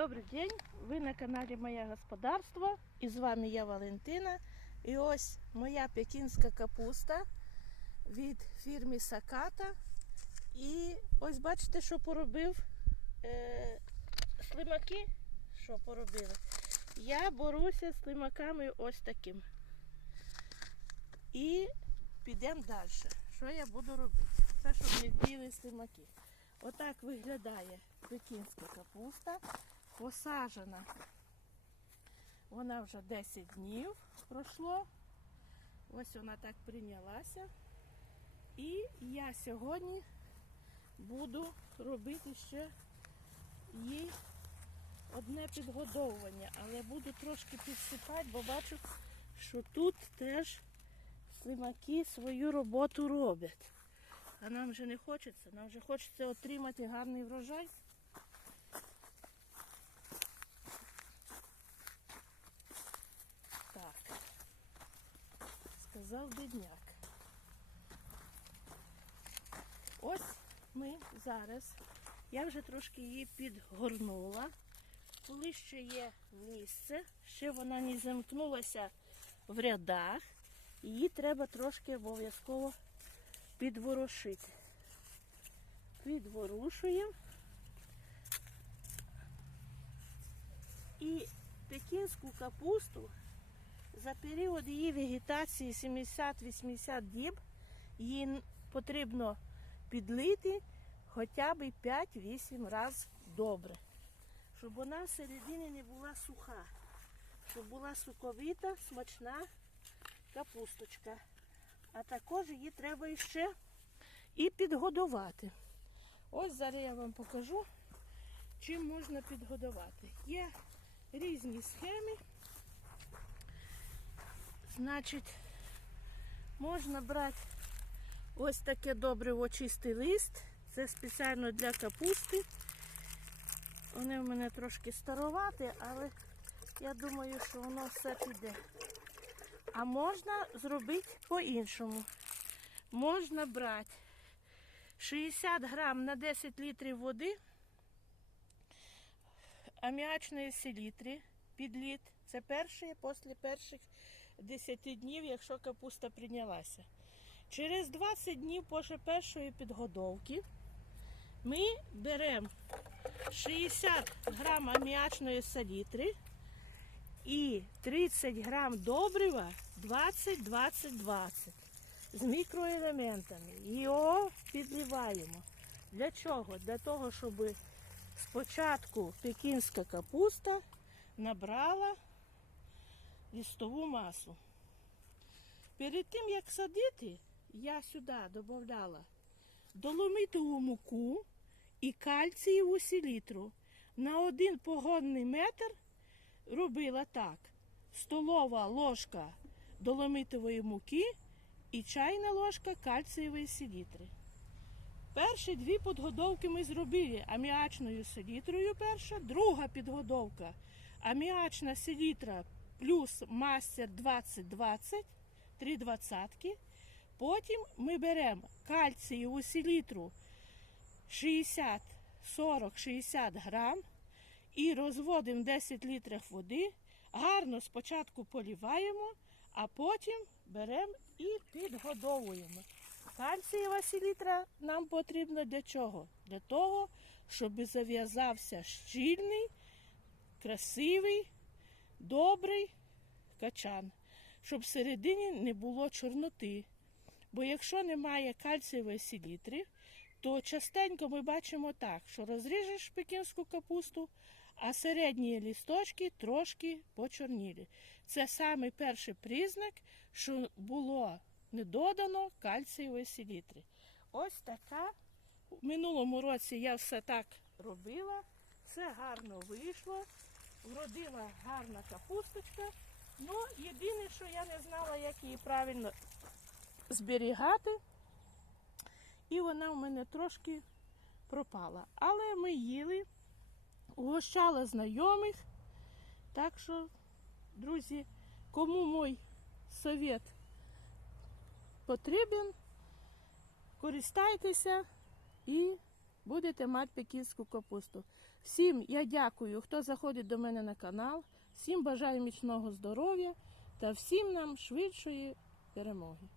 Добрий день, ви на каналі Моє Господарство і з вами я Валентина. І ось моя пекінська капуста від фірми Саката. І ось бачите, що поробив е, слимаки. Що поробили? Я боруся з слимаками ось таким. І підемо далі. Що я буду робити? Це щоб не вбили слимаки. Отак виглядає пекінська капуста. Посаджена. Вона вже 10 днів пройшло. Ось вона так прийнялася. І я сьогодні буду робити ще їй одне підгодовування, але буду трошки підсипати, бо бачу, що тут теж слимаки свою роботу роблять. А нам вже не хочеться, нам вже хочеться отримати гарний врожай. Так, сказав бідняк. Ось ми зараз, я вже трошки її підгорнула, коли ще є місце, ще вона не замкнулася в рядах, її треба трошки обов'язково підворушити. Підворушуємо. І пекінську капусту за період її вегетації 70-80 діб її потрібно підлити хоча б 5-8 разів добре, щоб вона всередині не була суха, щоб була соковита, смачна капусточка. А також її треба ще і підгодувати. Ось зараз я вам покажу, чим можна підгодувати. Є різні схеми. Значить, можна брати ось таке добре чистий лист. Це спеціально для капусти. Вони в мене трошки староваті, але я думаю, що воно все піде. А можна зробити по-іншому. Можна брати 60 грам на 10 літрів води аміачної селітри під лід. Це перші, після перших 10 днів, якщо капуста прийнялася. Через 20 днів після першої підгодовки ми беремо 60 грам аміачної селітри і 30 грам добрива 20-20-20 з мікроелементами. Його підливаємо. Для чого? Для того, щоб спочатку пекінська капуста набрала листову масу. Перед тим, як садити, я сюди додавала доломитову муку і кальцієву селітру. На один погонний метр робила так: столова ложка доломитової муки і чайна ложка кальцієвої селітри. Перші дві підгодовки ми зробили аміачною селітрою перша, друга підгодовка аміачна селітра плюс мастер 2020, три двадцятки. Потім ми беремо кальцієву селітру 60, 40, 60 грам і розводимо 10 літрів води. Гарно спочатку поліваємо, а потім беремо і підгодовуємо. Кальцієва селітра нам потрібна для чого? Для того, щоб зав'язався щільний, красивий, добрий качан, щоб всередині не було чорноти. Бо якщо немає кальцієвої селітри, то частенько ми бачимо так, що розріжеш пекінську капусту, а середні лісточки трошки почорнілі. Це саме перший признак, що було не додано кальцієвої селітри. Ось така. В минулому році я все так робила, все гарно вийшло, вродила гарна капусточка. Ну, єдине, що я не знала, як її правильно зберігати. І вона в мене трошки пропала. Але ми їли, угощала знайомих. Так що, друзі, кому мій совет потрібен, користайтеся і будете мати пекінську капусту. Всім я дякую, хто заходить до мене на канал. Всім бажаю міцного здоров'я та всім нам швидшої перемоги.